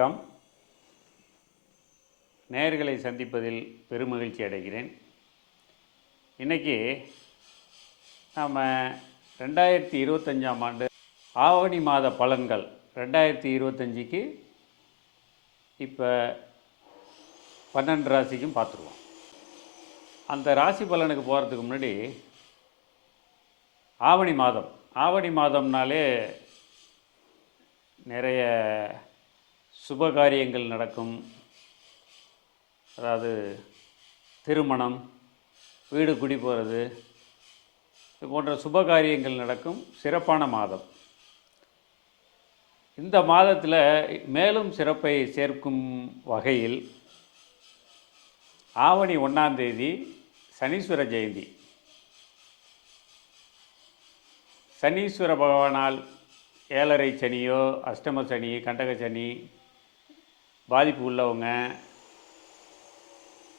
வணக்கம். நேயர்களை சந்திப்பதில் பெருமகிழ்ச்சி அடைகிறேன். இன்றைக்கி நாம் 2025ஆம் ஆண்டு ஆவணி மாத பலன்கள் 2025க்கு இப்போ 12 ராசிக்கும் பார்த்துருவோம். அந்த ராசி பலனுக்கு போகிறதுக்கு முன்னாடி ஆவணி மாதம்னாலே நிறைய சுப காரியங்கள் நடக்கும். அதாவது திருமணம், வீடு குடி போகிறது, இது போன்ற சுப காரியங்கள் நடக்கும் சிறப்பான மாதம். இந்த மாதத்தில் மேலும் சிறப்பை சேர்க்கும் வகையில் ஆவணி 1ஆம் தேதி சனீஸ்வர ஜெயந்தி. சனீஸ்வர பகவானால் ஏழரை சனியோ, அஷ்டம சனி, கண்டக சனி பாதிப்பு உள்ளவங்க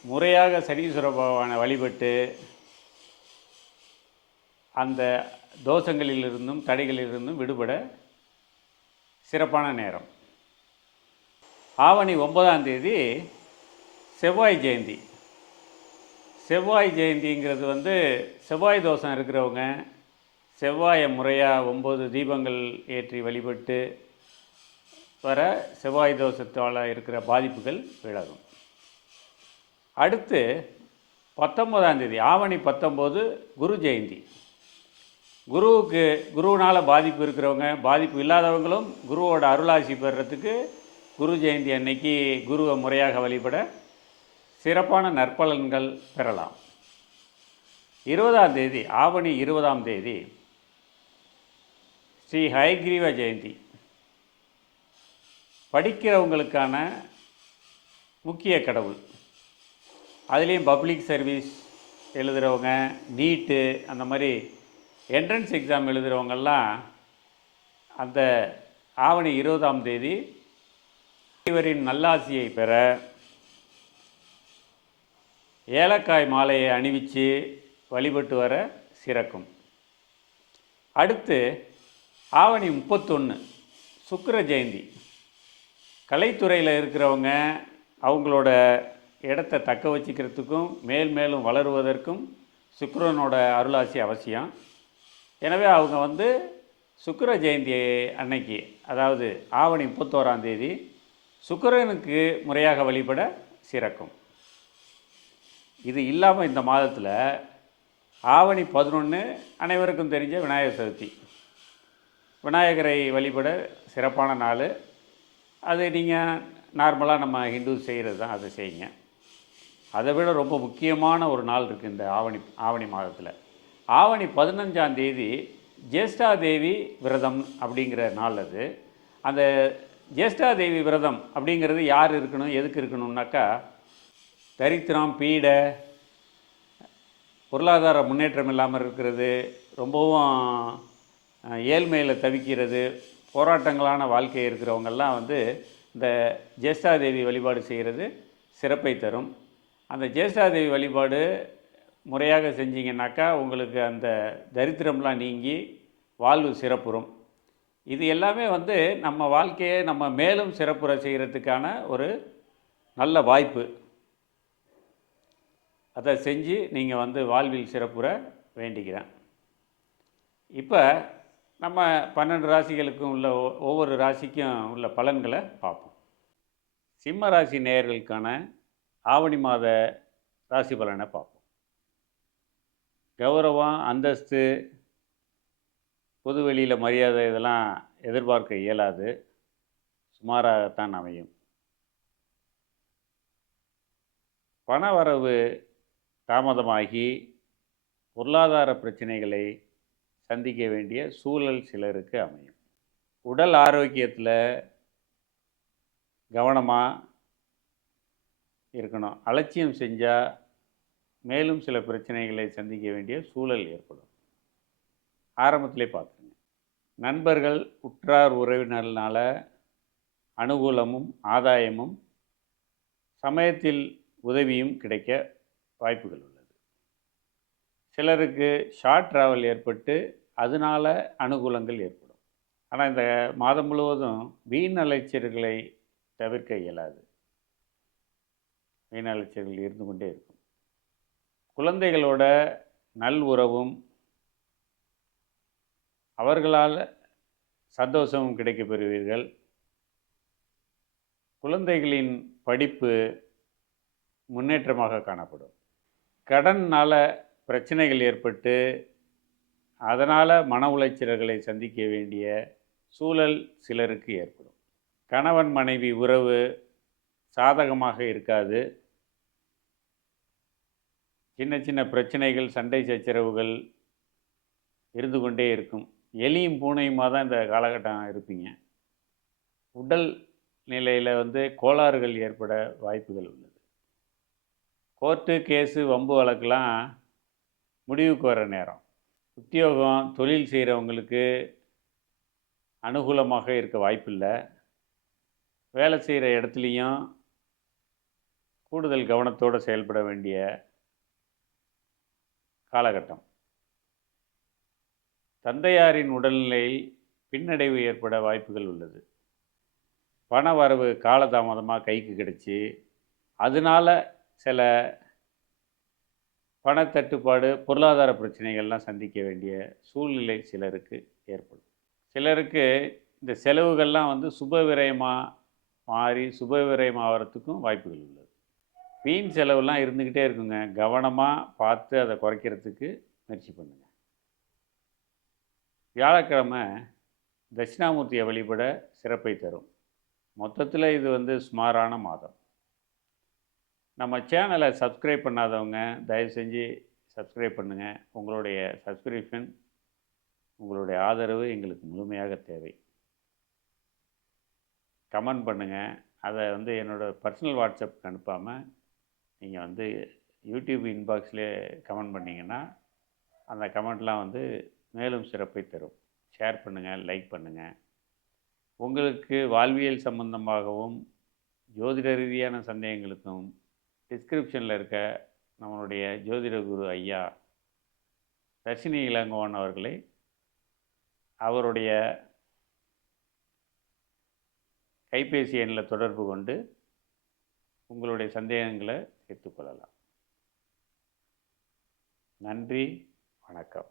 முறையாக சனீஸ்வர பகவானை வழிபட்டு அந்த தோஷங்களிலிருந்தும் தடைகளிலிருந்தும் விடுபட சிறப்பான நேரம். ஆவணி 9ஆம் தேதி செவ்வாய் ஜெயந்தி. செவ்வாய் ஜெயந்திங்கிறது செவ்வாய் தோஷம் இருக்கிறவங்க செவ்வாயை முறையாக 9 தீபங்கள் ஏற்றி வழிபட்டு வர செவ்வாய் தோஷத்தால் இருக்கிற பாதிப்புகள் விலகும். அடுத்து 19ஆம் தேதி ஆவணி 19 குரு ஜெயந்தி. குருவினால் பாதிப்பு இருக்கிறவங்க, பாதிப்பு இல்லாதவங்களும் குருவோட அருளாசி பெறுறதுக்கு குரு ஜெயந்தி அன்னைக்கு குருவை முறையாக வழிபட சிறப்பான நற்பலன்கள் பெறலாம். 20ஆம் தேதி ஆவணி 20ஆம் தேதி ஸ்ரீ ஹயக்ரீவ ஜெயந்தி. படிக்கிறவங்களுக்கான முக்கிய கடவுள். அதுலேயும் பப்ளிக் சர்வீஸ் எழுதுகிறவங்க, நீட்டு அந்த மாதிரி என்ட்ரன்ஸ் எக்ஸாம் எழுதுகிறவங்கெல்லாம் அந்த ஆவணி 20ஆம் தேதி இவரின் நல்லாசியை பெற ஏலக்காய் மாலையை அணிவித்து வழிபட்டு வர சிறக்கும். அடுத்து ஆவணி 31 சுக்கிர ஜெயந்தி. கலைத்துறையில் இருக்கிறவங்க அவங்களோட இடத்தை தக்க வச்சுக்கிறதுக்கும் மேலும் வளருவதற்கும் சுக்கிரனோட அருளாசி அவசியம். எனவே அவங்க சுக்கிர ஜெயந்தி அன்னைக்கு, அதாவது ஆவணி 31ஆம் தேதி சுக்கிரனுக்கு முறையாக வழிபட சிறக்கும். இது இல்லாமல் இந்த மாதத்தில் ஆவணி 11 அனைவருக்கும் தெரிஞ்ச விநாயகர் சதுர்த்தி. விநாயகரை வழிபட சிறப்பான நாள். அது நீங்கள் நார்மலாக நம்ம ஹிந்து செய்கிறது தான், அதை செய்யுங்க. அதை விட ரொம்ப முக்கியமான ஒரு நாள் இருக்குது இந்த ஆவணி மாதத்தில். ஆவணி 15ஆம் தேதி ஜேஷ்டாதேவி விரதம் அப்படிங்கிற நாள். அது அந்த ஜேஷ்டாதேவி விரதம் அப்படிங்கிறது யார் இருக்கணும், எதுக்கு இருக்கணும்னாக்கா, தரித்திரம், பீடை, பொருளாதார முன்னேற்றம் இல்லாமல் இருக்கிறது, ரொம்பவும் ஏழ்மையில் தவிக்கிறது, போராட்டங்களான வாழ்க்கை இருக்கிறவங்கெல்லாம் இந்த ஜேஷ்டாதேவி வழிபாடு செய்கிறது சிறப்பை தரும். அந்த ஜேஷ்டாதேவி வழிபாடு முறையாக செஞ்சிங்கன்னாக்கா உங்களுக்கு அந்த தரித்திரம்லாம் நீங்கி வாழ்வு சிறப்புறும். இது எல்லாமே நம்ம வாழ்க்கையை நம்ம மேலும் சிறப்புற செய்கிறதுக்கான ஒரு நல்ல வாய்ப்பு. அதை செஞ்சு நீங்கள் வாழ்வில் சிறப்புற வேண்டிக்கிறேன். இப்போ நம்ம 12 ராசிகளுக்கும் உள்ள ஒவ்வொரு ராசிக்கும் உள்ள பலன்களை பார்ப்போம். சிம்ம ராசி நேயர்களுக்கான ஆவணி மாத ராசி பலனை பார்ப்போம். கௌரவம், அந்தஸ்து, பொதுவெளியில் மரியாதை இதெல்லாம் எதிர்பார்க்க இயலாது, சுமாராகத்தான் அமையும். பண வரவு தாமதமாகி பொருளாதார பிரச்சனைகளை சந்திக்க வேண்டிய சூழல் சிலருக்கு அமையும். உடல் ஆரோக்கியத்தில் கவனமாக இருக்கணும். அலட்சியம் செஞ்சால் மேலும் சில பிரச்சனைகளை சந்திக்க வேண்டிய சூழல் ஏற்படும். ஆரம்பத்திலே பார்த்துருங்க. நண்பர்கள், உற்றார் உறவினர்களால் அனுகூலமும் ஆதாயமும் சமயத்தில் உதவியும் கிடைக்க வாய்ப்புகள் உள்ளது. சிலருக்கு ஷார்ட் ட்ராவல் ஏற்பட்டு அதனால் அனுகூலங்கள் ஏற்படும். ஆனால் இந்த மாதம் முழுவதும் வீண் அலைச்சல்களை தவிர்க்க இயலாது. வீண் அலைச்சல்கள் இருந்து கொண்டே இருக்கும். குழந்தைகளோட நல் உறவும் அவர்களால் சந்தோஷமும் கிடைக்கப் பெறுவீர்கள். குழந்தைகளின் படிப்பு முன்னேற்றமாக காணப்படும். கடனால் பிரச்சனைகள் ஏற்பட்டு அதனால் மன உளைச்சல்களை சந்திக்க வேண்டிய சூழல் சிலருக்கு ஏற்படும். கணவன் மனைவி உறவு சாதகமாக இருக்காது. சின்ன சின்ன பிரச்சனைகள், சண்டை சச்சரவுகள் இருந்து கொண்டே இருக்கும். எலியும் பூனையுமாக தான் இந்த காலகட்டம் இருப்பீங்க. உடல் நிலையில் கோளாறுகள் ஏற்பட வாய்ப்புகள் உள்ளது. கோர்ட்டு கேஸு வம்பு வழக்கெல்லாம் முடிவுக்கு வர நேரம். உத்தியோகம் தொழில் செய்கிறவங்களுக்கு அனுகூலமாக இருக்க வாய்ப்பில்லை. வேலை செய்கிற இடத்துலையும் கூடுதல் கவனத்தோடு செயல்பட வேண்டிய காலகட்டம். தந்தையாரின் உடல்நிலையில் பின்னடைவு ஏற்பட வாய்ப்புகள் உள்ளது. பண வரவு காலதாமதமாக கைக்கு கிடச்சி அதனால் சில பணத்தட்டுப்பாடு, பொருளாதார பிரச்சனைகள்லாம் சந்திக்க வேண்டிய சூழ்நிலை சிலருக்கு ஏற்படும். சிலருக்கு இந்த செலவுகள்லாம் சுப விரயமாக மாறி சுப விரயம் ஆகிறதுக்கும் வாய்ப்புகள் உள்ளது. வீண் செலவுலாம் இருந்துக்கிட்டே இருக்குங்க. கவனமாக பார்த்து அதை குறைக்கிறதுக்கு முயற்சி பண்ணுங்கள். வியாழக்கிழமை தட்சிணாமூர்த்தியை வழிபட சிறப்பை தரும். மொத்தத்தில் இது சுமாரான மாதம். நம்ம சேனலை சப்ஸ்கிரைப் பண்ணாதவங்க தயவு செஞ்சு சப்ஸ்கிரைப் பண்ணுங்கள். உங்களுடைய சப்ஸ்கிரிப்ஷன், உங்களுடைய ஆதரவு எங்களுக்கு முழுமையாக தேவை. கமெண்ட் பண்ணுங்கள். அதை என்னோடய பர்சனல் வாட்ஸ்அப்புக்கு அனுப்பாமல் நீங்கள் யூடியூப் இன்பாக்ஸ்லேயே கமெண்ட் பண்ணிங்கன்னா அந்த கமெண்ட்லாம் மேலும் சிறப்பை தரும். ஷேர் பண்ணுங்கள், லைக் பண்ணுங்கள். உங்களுக்கு வாழ்வியல் சம்பந்தமாகவும் ஜோதிட ரீதியான சந்தேகங்களுக்கும் டிஸ்கிரிப்ஷனில் இருக்க நம்மளுடைய ஜோதிட குரு ஐயா தர்ஷினி இளங்கோவன் அவர்களை அவருடைய கைபேசி எண்ணில் தொடர்பு கொண்டு உங்களுடைய சந்தேகங்களை தீர்த்துக்கொள்ளலாம். நன்றி, வணக்கம்.